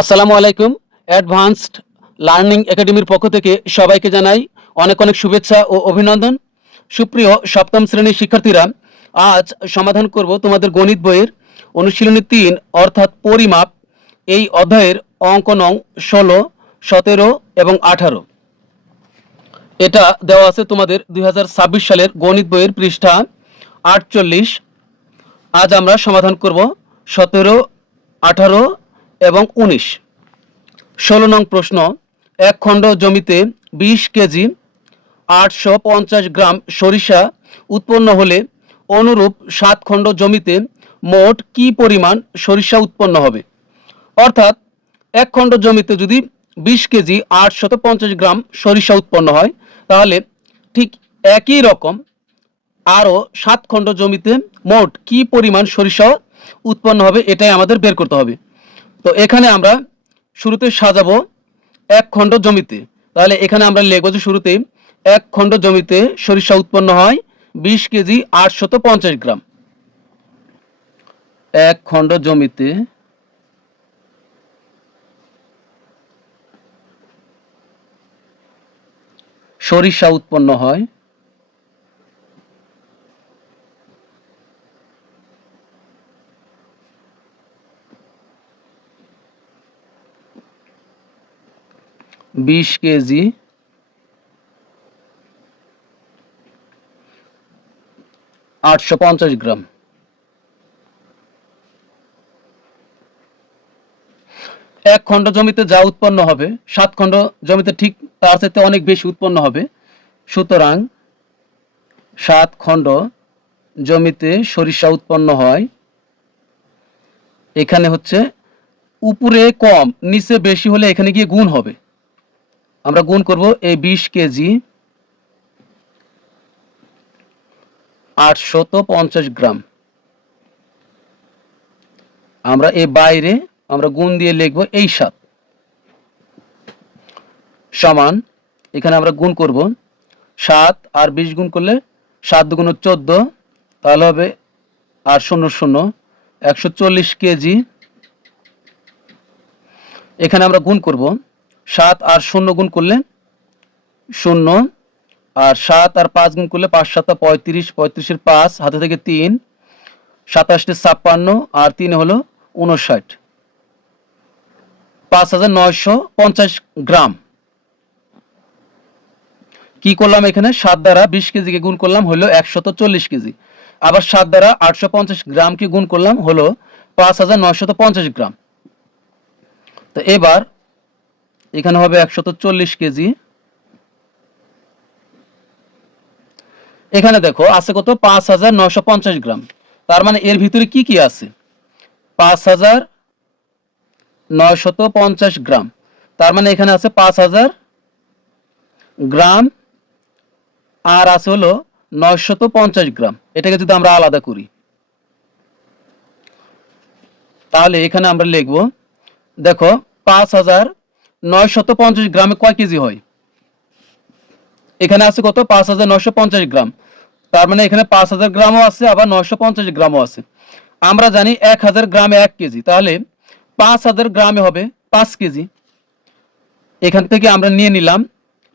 আসসালামু আলাইকুম। Advanced learning একাডেমির পক্ষ থেকে সবাইকে জানাই অনেক অনেক শুভেচ্ছা ও অভিনন্দন। সুপ্রিয় সপ্তম শ্রেণীর শিক্ষার্থীরা, আজ সমাধান করব তোমাদের গণিত বইয়ের অনুশীলনী ৩ অর্থাৎ পরিমাপ এই অধ্যায়ের অঙ্ক নং ১৬, ১৭ এবং ১৮। এটা দেওয়া আছে তোমাদের ২০২৬ সালের গণিত বইয়ের পৃষ্ঠা ৪৮। আজ আমরা সমাধান করব ১৭, ১৮ এবং ১৯। ১৬ নং প্রশ্ন, এক খণ্ড জমিতে ২০ কেজি ৮৫০ গ্রাম সরিষা উৎপন্ন হলে অনুরূপ ৭ খণ্ড জমিতে মোট কি পরিমাণ সরিষা উৎপন্ন হবে? অর্থাৎ এক খণ্ড জমিতে যদি ২০ কেজি ৮৫০ গ্রাম সরিষা উৎপন্ন হয়, তাহলে ঠিক একই রকম আরও ৭ খণ্ড জমিতে মোট কি পরিমাণ সরিষা উৎপন্ন হবে, এটাই আমাদের বের করতে হবে। তো এখানে আমরা শুরুতে সাজাবো এক খণ্ড জমিতে। তাহলে এখানে আমরা লিখব যে শুরুতেই এক খণ্ড জমিতে সরিষা উৎপন্ন হয় ২০ কেজি ৮৫০ গ্রাম। এক খণ্ড জমিতে সরিষা উৎপন্ন হয় ২০ কেজি ৮৫০ গ্রাম। এক খণ্ড জমিতে যা উৎপন্ন হবে ৭ খণ্ড জমিতে ঠিক তার চাইতে অনেক বেশি উৎপন্ন হবে। সুতরাং ৭ খণ্ড জমিতে সরিষা উৎপন্ন হয়, এখানে হচ্ছে উপরে কম নিচে বেশি হলে এখানে গিয়ে গুণ হবে। আমরা গুণ করব এই ২০ কেজি ৮৫০ গ্রাম। আমরা এই বাইরে আমরা গুণ দিয়ে লিখব এই ৭ সমান, এখানে আমরা গুণ করব ৭ আর ২০ গুণ করলে ৭ দুগুণ ১৪, তাহলে হবে ৮ শূন্য শূন্য ১৪০ কেজি। এখানে আমরা গুণ করব ৭ আর ০ গুণ করলে ০, আর ৭ আর ৫ গুণ করলে ৫ ৭ ৩৫, ৩৫-এর ৫ হাতে থেকে ৩, ২৭ ৫৬ আর ৩ হলো ৫৯, ৫৯৫০ গ্রাম। কি করলাম, এখানে ৭ দ্বারা ২০ কেজিকে গুণ করলাম হলো ১৪০ কেজি, আবার ৭ দ্বারা ৮৫০ গ্রামকে গুণ করলাম হলো ৫৯৫০ গ্রাম। তো এবার এখানে হবে ১৪০ কেজি। এখানে দেখো আছে কত, ৫৯৫০ গ্রাম। তার মানে এর ভিতরে কি কি আছে, ৫৯৫০ গ্রাম। তার মানে এখানে আছে ৫০০০ গ্রাম আর আছে হলো ৯৫০ গ্রাম। এটাকে যদি আমরা আলাদা করি, তাহলে এখানে আমরা লিখব, দেখো ৫৯৫০ গ্রামে কয় কেজি হয়? এখানে আছে কত, ৫৯৫০ গ্রাম। তার মানে এখানে ৫০০০ গ্রামও আছে, আবার ৯৫০ গ্রামও আছে। আমরা জানি ১০০০ গ্রামে ১ কেজি, তাহলে ৫০০০ গ্রামে হবে ৫ কেজি। এখান থেকে আমরা নিয়ে নিলাম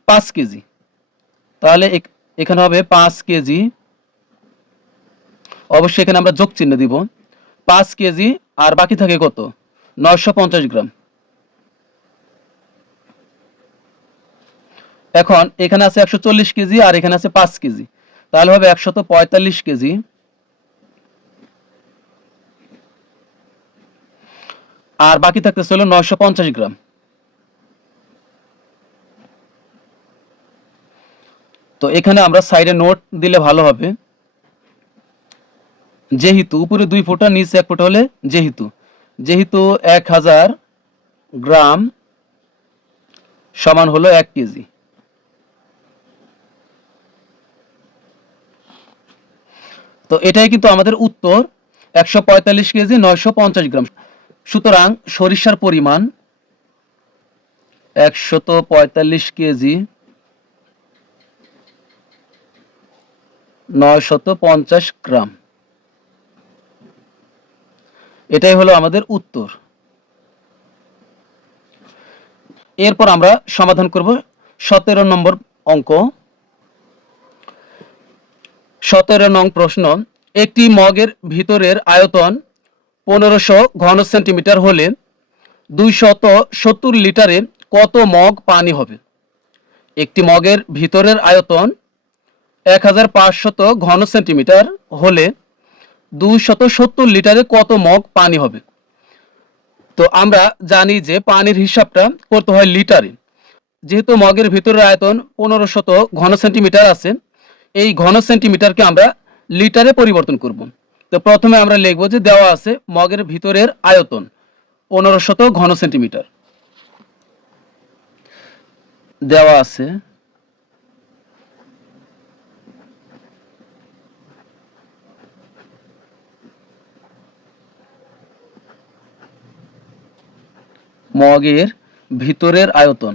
৫ কেজি, তাহলে এখানে হবে ৫ কেজি। অবশ্যই এখানে আমরা যোগ চিহ্ন দিব, ৫ কেজি আর বাকি থাকে কত, ৯৫০ গ্রাম। এখন এখানে আছে ১৪০ কেজি আর এখানে আছে ৫ কেজি, তাহলে হবে ১৪৫ কেজি। আর বাকি থাকতেছে হলো ৯৫০ গ্রাম। তো এখানে আমরা সাইডে নোট দিলে ভালো হবে, যেহেতু উপরে ২ ফোঁটা নিচে ১ ফোঁটা হলে যেহেতু ১০০০ গ্রাম সমান হলো ১ কেজি। তো এটাই কিন্তু আমাদের উত্তর, ১৪৫ কেজি ৯৫০ গ্রাম। সুতরাং সরিষার পরিমাণ ১৪৫ কেজি ৯৫০ গ্রাম। এটাই হলো আমাদের উত্তর। এরপর আমরা সমাধান করব 17 নম্বর অঙ্ক। 17 নং প্রশ্ন, একটি মগের ভিতরের আয়তন 1500 ঘন সেন্টিমিটার হলে 270 লিটারে কত মগ পানি হবে? একটি মগের ভিতরের আয়তন 1500 ঘন সেন্টিমিটার হলে 270 লিটারে কত মগ পানি হবে? তো আমরা জানি যে পানির হিসাবটা করতে হয় লিটারে। যেহেতু মগের ভিতরের আয়তন 1500 ঘন সেন্টিমিটার আছে, এই ঘন সেন্টিমিটারকে আমরা লিটারে পরিবর্তন করব। তো প্রথমে আমরা লিখব যে দেওয়া আছে মগের ভিতরের আয়তন 1500 ঘন সেন্টিমিটার দেওয়া আছে। মগের ভিতরের আয়তন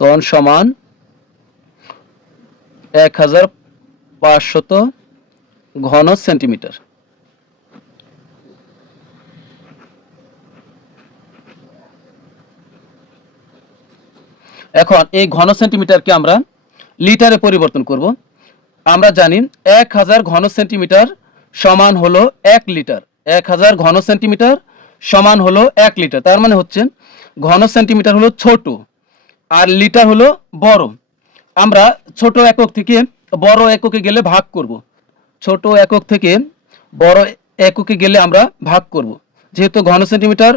তন সমান 1500 ঘন সেন্টিমিটার। এখন এই ঘন সেন্টিমিটারকে আমরা লিটারে পরিবর্তন করব। আমরা জানি 1000 ঘন সেন্টিমিটার সমান হলো 1 লিটার। 1000 ঘন সেন্টিমিটার সমান হলো 1 লিটার। তার মানে হচ্ছে ঘন সেন্টিমিটার হলো ছোট আর লিটার হলো বড়। আমরা ছোট একক থেকে বড় এককে গেলে ভাগ করব। ছোট একক থেকে বড় এককে গেলে আমরা ভাগ করব। যেহেতু ঘন সেন্টিমিটার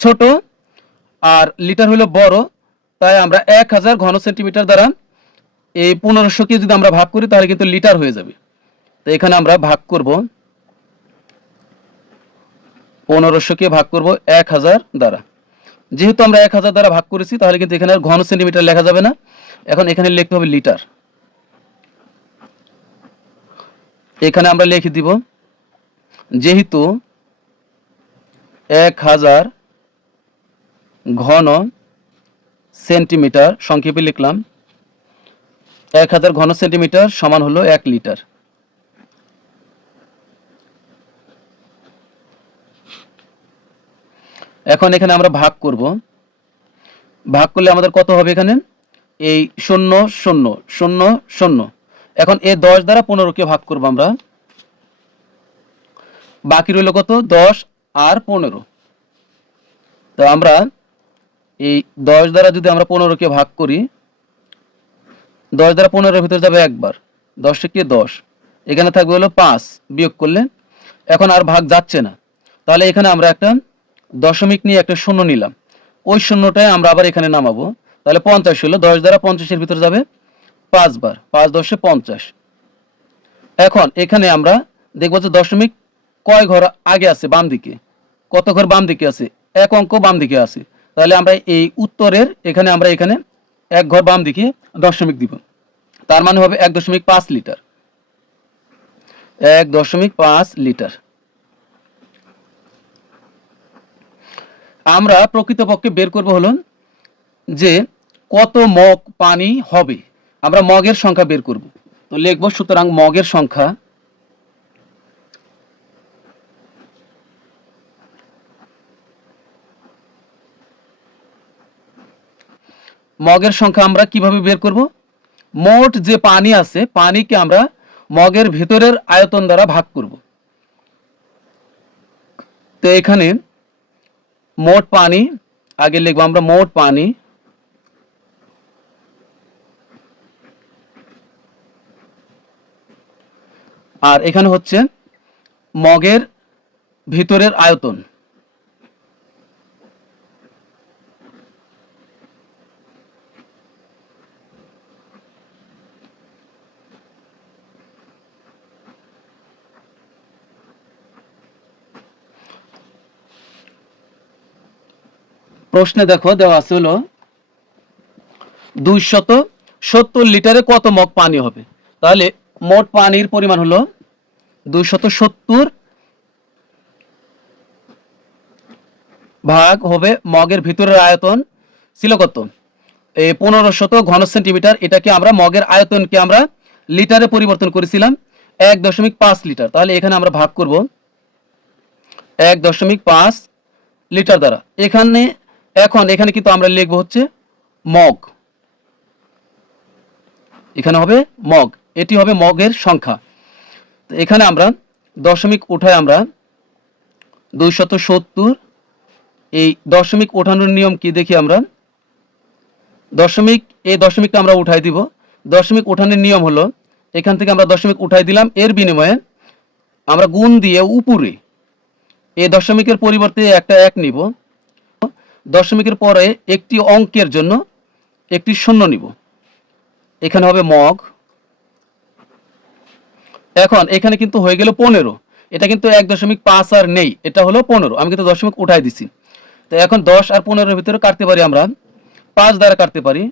ছোট আর লিটার হলো বড়, তাই আমরা 1000 ঘন সেন্টিমিটার দ্বারা এই 1500কে যদি আমরা ভাগ করি তাহলে কিন্তু লিটার হয়ে যাবে। তো এখানে আমরা ভাগ করব, 1500কে ভাগ করব 1000 দ্বারা। যেহেতু আমরা 1000 দ্বারা ভাগ করেছি তাহলে কিন্তু এখানে আর ঘন সেন্টিমিটার লেখা যাবে না, এখন এখানে লিখতে হবে লিটার। এখানে আমরা লিখে দিব যেহেতু 1000 ঘন সেন্টিমিটার, সংক্ষেপে লিখলাম 1000 ঘন সেন্টিমিটার সমান হলো 1 লিটার। এখন এখানে আমরা ভাগ করব, ভাগ করলে আমাদের কত হবে? এখানে এই 0 0 0 0। এখন এই 10 দ্বারা 15কে ভাগ করব আমরা, বাকি রইল কত? 10 আর 15। তো আমরা এই 10 দ্বারা যদি আমরা 15কে ভাগ করি, 10 দ্বারা 15-এর ভিতরে যাবে একবার, 10 কে 10, এখানে থাকবে হলো 5, বিয়োগ করলে এখন আর ভাগ যাচ্ছে না। তাহলে এখানে আমরা একটা দশমিক নিয়ে একটা শূন্য নিলাম, ওই শূন্যটাই আমরা আবার এখানে নামাবো। তাহলে 50 হলো, 10 দ্বারা 50-এর ভিতরে যাবে 5 বার, 5 10 50। এখন এখানে আমরা দেখবো যে দশমিক কয় ঘর আগে আছে? বাম দিকে। কত ঘর বাম দিকে আছে? 1 অঙ্ক বাম দিকে আছে। তাহলে আমরা এই উত্তরের এখানে আমরা এখানে 1 ঘর বাম দিকে দশমিক দিব, তার মানে হবে 1.5 লিটার। 1.5 লিটার। আমরা প্রকৃতপক্ষে বের করব হলো যে কত মগ পানি হবে। আমরা মগের সংখ্যা বের করব। তো লিখব, সুতরাং মগের সংখ্যা আমরা কিভাবে বের করব? মোট যে পানি আছে, পানিকে আমরা মগের ভেতরের আয়তন দ্বারা ভাগ করব। তো এখানে মোট পানি আগে লিখব আমরা, মোট পানি আর এখানে হচ্ছে মগের ভিতরের আয়তন। প্রশ্নে দেখো দেওয়া আছে হলো 270 লিটারে কত মগ পানি হবে। তাহলে মোট পানির পরিমাণ হলো 270 ভাগ হবে মগের ভিতরের আয়তন ছিল কত? এই 1500 ঘন সেন্টিমিটার। এটাকে আমরা মগের আয়তনকে আমরা লিটারে পরিবর্তন করেছিলাম, 1.5 লিটার। তাহলে এখানে আমরা ভাগ করব 1.5 লিটার দ্বারা। এখানে কিন্তু আমরা লিখব হচ্ছে মগ, এখানে হবে মগ, এটি হবে মগের সংখ্যা। তো এখানে আমরা দশমিক উঠায় আমরা 270, এই দশমিক ওঠানোর নিয়ম কি দেখি আমরা। এই দশমিকটা আমরা উঠাই দিব। দশমিক ওঠানোর নিয়ম হলো এখান থেকে আমরা দশমিক উঠাই দিলাম, এর বিনিময়ে আমরা গুণ দিয়ে উপরে এই দশমিকের পরিবর্তে একটা 1 নিব, দশমিকের পরে একটি অঙ্কের জন্য একটি শূন্য নিব, এখানে হবে মগ। এখন এখানে কিন্তু হয়ে গেল 15, এটা কিন্তু 1.5 আর নেই, এটা হলো 15, আমি কিন্তু দশমিক উঠাই দিছি। তো এখন 10 আর 15 এর ভিতরে কাটতে পারি আমরা 5 দ্বারা কাটতে পারি।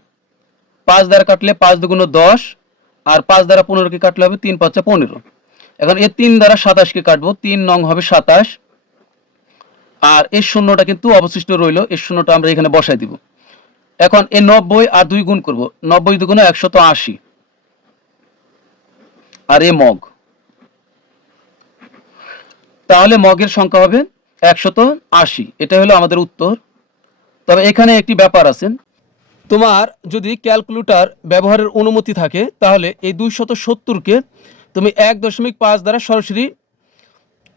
5 দ্বারা কাটলে 5 দুগুণ 10, আর 5 দ্বারা 15 কে কাটলে হবে 3 5 15। এখন এই 3 দ্বারা 27 কে কাটবো, 3 নং হবে 27, আর এই শূন্যটা কিন্তু অবশিষ্ট রইল, এই শূন্যটা আমরা এখানে বসাই দিব। এখন এই 90 আর 2 গুণ করব, 90 দুগুণ 180, আর এই মগ, তাহলে মগের সংখ্যা হবে 180। এটা হলো আমাদের উত্তর। তবে এখানে একটি ব্যাপার আছে, তোমার যদি ক্যালকুলেটর ব্যবহারের অনুমতি থাকে তাহলে এই 270কে তুমি 1.5 দ্বারা সরাসরি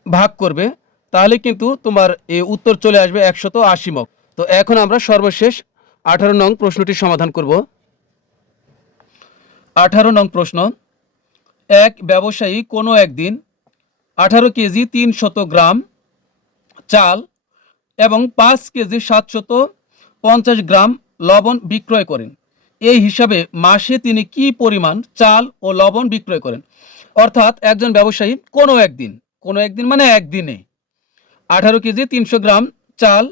ভাগ করবে, তাহলে কিন্তু তোমার এই উত্তর চলে আসবে 180 মগ। তো এখন আমরা সর্বশেষ 18 নং প্রশ্নটি সমাধান করব। 18 নং প্রশ্ন, এক ব্যবসায়ী কোনো একদিন 18 কেজি 300 গ্রাম চাল এবং 5 কেজি 750 গ্রাম লবণ বিক্রয় করেন। এই হিসাবে মাসে তিনি কি পরিমাণ চাল ও লবণ বিক্রয় করেন? অর্থাৎ একজন ব্যবসায়ী কোনো একদিন মানে একদিনে 18 কেজি 300 গ্রাম চাল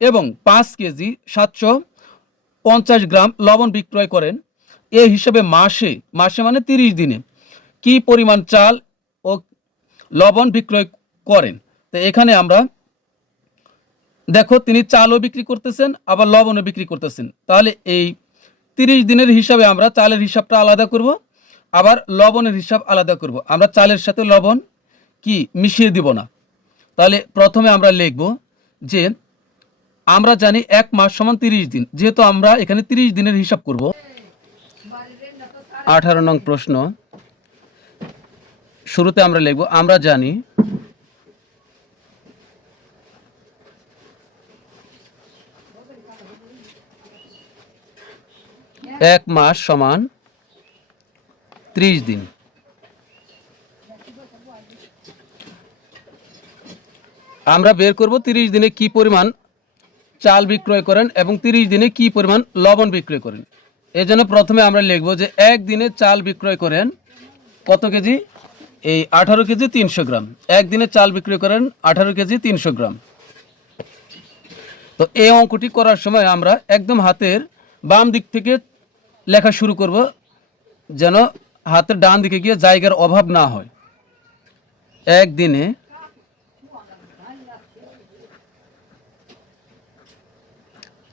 এবং 5 কেজি 750 গ্রাম লবণ বিক্রয় করেন। এই হিসাবে মাসে মানে 30 দিনে কি পরিমাণ চাল ও লবণ বিক্রয় করেন? তো এখানে আমরা দেখো, তিনি চালও বিক্রি করতেছেন আবার লবণও বিক্রি করতেছেন। তাহলে এই 30 দিনের হিসাবে আমরা চালের হিসাবটা আলাদা করব, আবার লবণের হিসাব আলাদা করব। আমরা চালের সাথে লবণ কি মিশিয়ে দিব না। তাহলে প্রথমে আমরা লিখব যে আমরা জানি 1 মাস সমান 30 দিন, যেহেতু আমরা এখানে 30 দিনের হিসাব করব। 18 নং প্রশ্ন, শুরুতে আমরা লিখব আমরা জানি 1 মাস সমান 30 দিন। আমরা বের করব 30 দিনে কি পরিমাণ চাল বিক্রয় করেন এবং 30 দিনে কি পরিমাণ লবণ বিক্রয় করেন। এজন্য প্রথমে আমরা লিখব যে একদিনে চাল বিক্রয় করেন কত কেজি? এই 18 কেজি 300 গ্রাম। একদিনে চাল বিক্রয় করেন 18 কেজি 300 গ্রাম। তো এই অঙ্কটি করার সময় আমরা একদম হাতের বাম দিক থেকে লেখা শুরু করব, যেন হাতের ডান দিকে গিয়ে জায়গার অভাব না হয়। একদিনে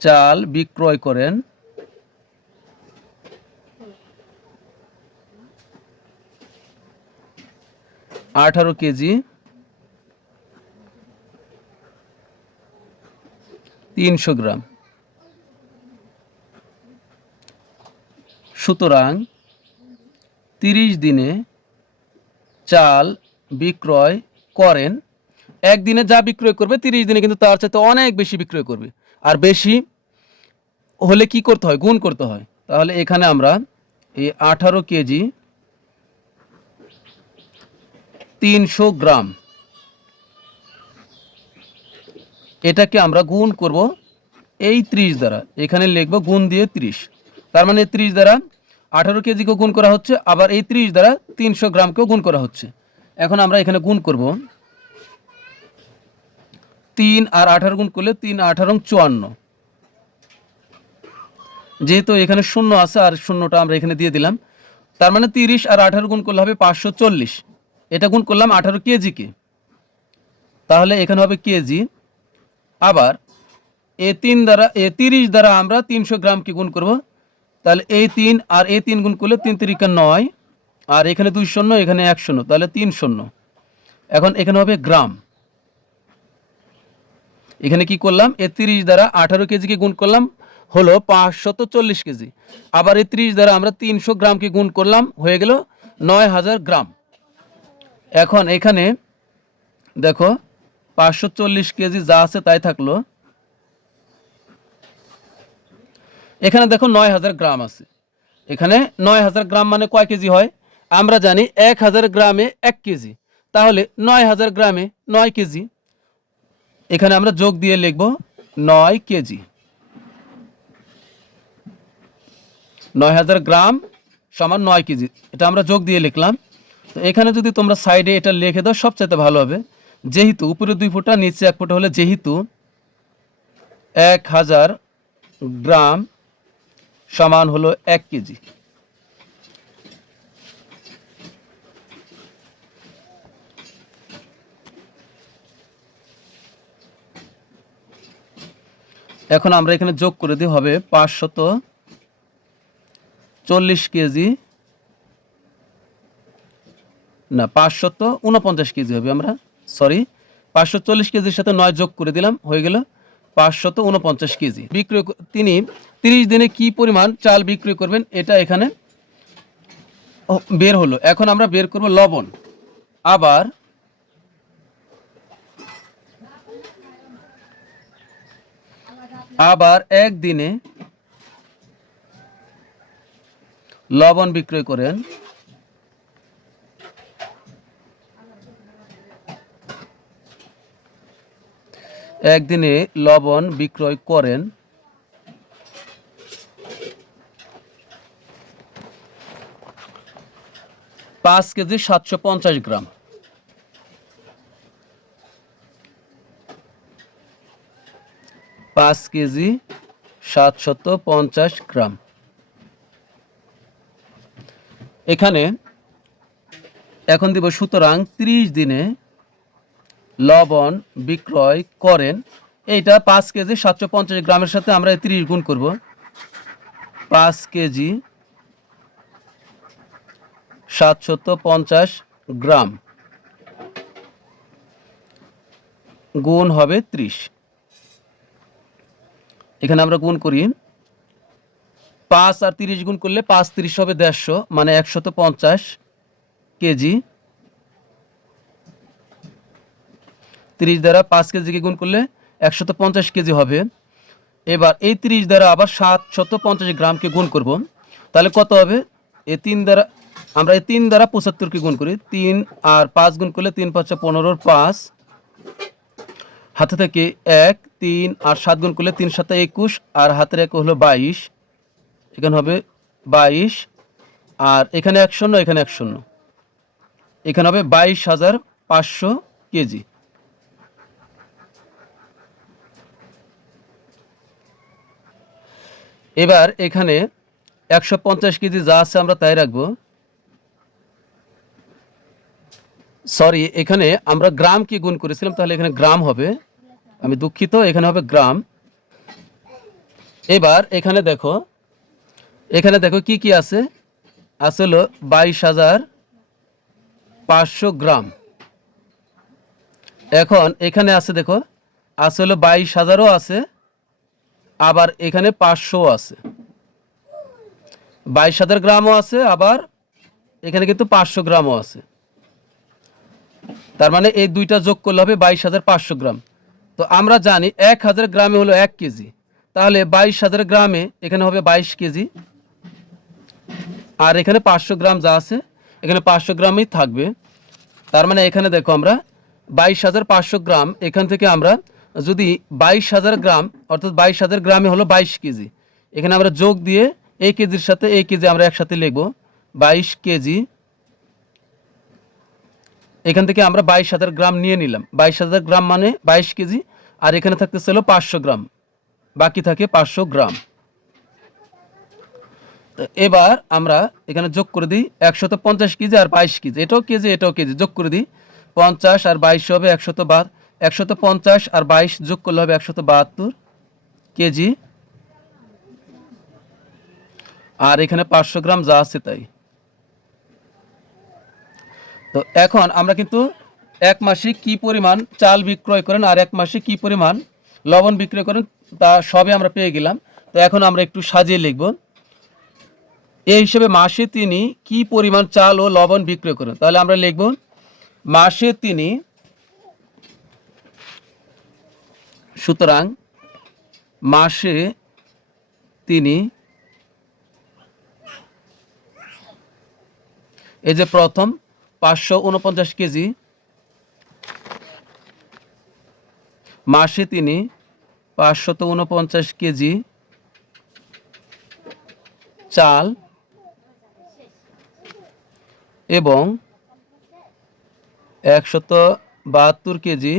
চাল বিক্রয় করেন 18 কেজি 300 গ্রাম। সুতরাং 30 দিনে চাল বিক্রয় করেন, একদিনে যা বিক্রয় করবে 30 দিনে কিন্তু তার চাইতে অনেক বেশি বিক্রয় করবে। আর বেশি হলে কি করতে হয়? গুণ করতে হয়। তাহলে এখানে আমরা এই 18 কেজি 300 গ্রাম এটাকে আমরা গুণ করব এই 30 দ্বারা, এখানে লিখব গুণ দিয়ে 30। তার মানে 30 দ্বারা 18 কেজিকে গুণ করা হচ্ছে, আবার এই 30 দ্বারা 300 গ্রামকেও গুণ করা হচ্ছে। এখন আমরা এখানে গুণ করব 3 আর 18 গুণ করলে 3 18 54। যেহেতু এখানে শূন্য আছে আর শূন্যটা আমরা এখানে দিয়ে দিলাম, তার মানে 30 আর 18 গুণ করলে হবে 540। এটা গুণ করলাম 18 কেজিকে, তাহলে এখানে হবে কেজি। আবার এই 30 দ্বারা আমরা 300 গ্রামকে গুণ করব, তাহলে এই 3 আর এই 3 গুণ করলে 3 3 9, আর এখানে 2 শূন্য, এখানে 1 শূন্য, তাহলে 3 শূন্য। এখন এখানে হবে গ্রাম। এখানে কি করলাম, এ 30 দ্বারা 18 কেজিকে গুণ করলাম, হলো 540 কেজি। আবার এই 30 দ্বারা আমরা 300 গ্রামকে গুণ করলাম, হয়ে গেল 9000 গ্রাম। এখন এখানে দেখো 540 কেজি যা আছে তাই থাকলো, এখানে দেখো 9000 গ্রাম আছে। এখানে 9000 গ্রাম মানে কয় কেজি হয়? আমরা জানি 1000 গ্রামে 1 কেজি, তাহলে 9000 গ্রামে 9 কেজি। এখানে আমরা যোগ দিয়ে লিখব 9 কেজি। 9000 গ্রাম সমান 9 কেজি, এটা আমরা যোগ দিয়ে লিখলাম। তো এখানে যদি তোমরা সাইডে এটা লিখে দাও সবচেয়ে ভালো হবে, যেহেতু উপরে 2 ফুটা নিচে 1 ফুটা হলে যেহেতু 1000 গ্রাম সমান হলো 1 কেজি। এখন আমরা এখানে যোগ করে দিই, হবে 540 কেজি, না 549 কেজি হবে। আমরা সরি 540 কেজির সাথে 9 যোগ করে দিলাম, হয়ে গেল 549 কেজি। বিক্রয় তিনি 30 দিনে কি পরিমাণ চাল বিক্রয় করবেন এটা এখানে বের হলো। এখন আমরা বের করব লবণ। আবার একদিনে লবণ বিক্রয় করেন একদিনে লবণ বিক্রয় করেন 5 কেজি 750 গ্রাম। 5 কেজি 750 গ্রাম। এখানে এখন দিব, সুতরাং 30 দিনে লবণ বিক্রয় করেন, এইটা 5 কেজি 750 গ্রামের সাথে আমরা 30 গুণ করব। 5 কেজি 750 গ্রাম গুণ হবে 30। এখানে আমরা গুণ করি, 5 আর 30 গুণ করলে 5 30 হবে 150, মানে 150 কেজি। 30 দ্বারা 5 কেজিকে গুণ করলে 150 কেজি হবে। এবার এই 30 দ্বারা আবার 750 গ্রামকে গুণ করব, তাহলে কত হবে? এই 3 দ্বারা আমরা এই 3 দ্বারা 75কে গুণ করি, 3 আর 5 গুণ করলে 3 5 15, 5 হাতে থেকে 1, 3 আর 7 গুণ করলে 3 7 21, আর হাতের 1 হলো 22, এখানে হবে 22, আর এখানে 1 শূন্য, এখানে 1 শূন্য, এখানে হবে 22,500 কেজি। এবার এখানে 150 কেজি যা আছে আমরা তাই রাখবো। সরি, এখানে আমরা গ্রাম কি গুণ করেছিলাম, তাহলে এখানে গ্রাম হবে, আমি দুঃখিত, এখানে হবে গ্রাম। এবার এখানে দেখো কি কি আছে, হলো 22,500 গ্রাম। এখন এখানে আছে দেখো, হলো 22,000ও আছে, আবার এখানে 500ও আছে, 22,000 গ্রামও আছে, আবার এখানে কিন্তু 500 গ্রামও আছে। তার মানে এই দুইটা যোগ করলে হবে 22,500 গ্রাম। তো আমরা জানি 1000 গ্রামে হলো 1 কেজি, তাহলে 22,000 গ্রামে এখানে হবে 22 কেজি, আর এখানে 500 গ্রাম যা আছে এখানে 500 গ্রামই থাকবে। তার মানে এখানে দেখো আমরা 22,500 গ্রাম, এখান থেকে আমরা যদি 22,000 গ্রাম, অর্থাৎ 22,000 গ্রামে হলো 22 কেজি, এখানে আমরা যোগ দিয়ে এই কেজির সাথে এই কেজি আমরা একসাথে লিখব, 22 কেজি। এখান থেকে আমরা 22,000 গ্রাম নিয়ে নিলাম, 22,000 গ্রাম মানে 22 কেজি, আর এখানে থাকতেছিল 500 গ্রাম, বাকি থাকে 500 গ্রাম। তো এবার আমরা এখানে যোগ করে দিই 150 কেজি আর 22 কেজি, এটাও কেজি এটাও কেজি, যোগ করে দিই 50 আর 22 হবে 150 আর 22 যোগ করলে হবে 172 কেজি, আর এখানে 500 গ্রাম যা আছে তাই। তো এখন আমরা কিন্তু এক মাসে কি পরিমাণ চাল বিক্রয় করেন আর এক মাসে কি পরিমাণ লবণ বিক্রয় করেন তা সবই আমরা পেয়ে গেলাম। তো এখন আমরা একটু সাজিয়ে লিখব। এই হিসেবে মাসে তিনি কি পরিমাণ চাল ও লবণ বিক্রয় করেন। তাহলে আমরা লিখব মাসে তিনি, সুতরাং মাসে তিনি, এই যে প্রথম 549 কেজি, মাসে তিনি 549 কেজি চাল এবং 172 কেজি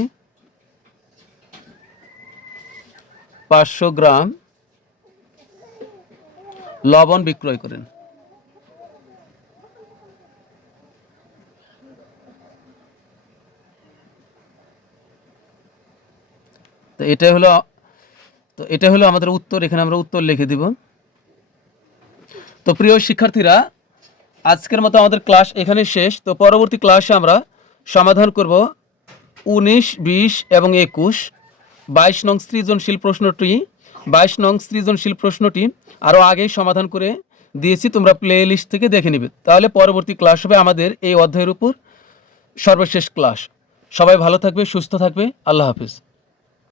500 গ্রাম লবণ বিক্রয় করেন। তো এটা হলো আমাদের উত্তর। এখানে আমরা উত্তর লিখে দিব। তো প্রিয় শিক্ষার্থীরা, আজকের মতো আমাদের ক্লাস এখানে শেষ। তো পরবর্তী ক্লাসে আমরা সমাধান করব 19, 20 এবং 21। 22 নং সৃজনশীল প্রশ্নটি 22 নং সৃজনশীল প্রশ্নটি আরও আগেই সমাধান করে দিয়েছি, তোমরা প্লে লিস্ট থেকে দেখে নিবে। তাহলে পরবর্তী ক্লাস হবে আমাদের এই অধ্যায়ের উপর সর্বশেষ ক্লাস। সবাই ভালো থাকবে, সুস্থ থাকবে। আল্লাহ হাফিজ।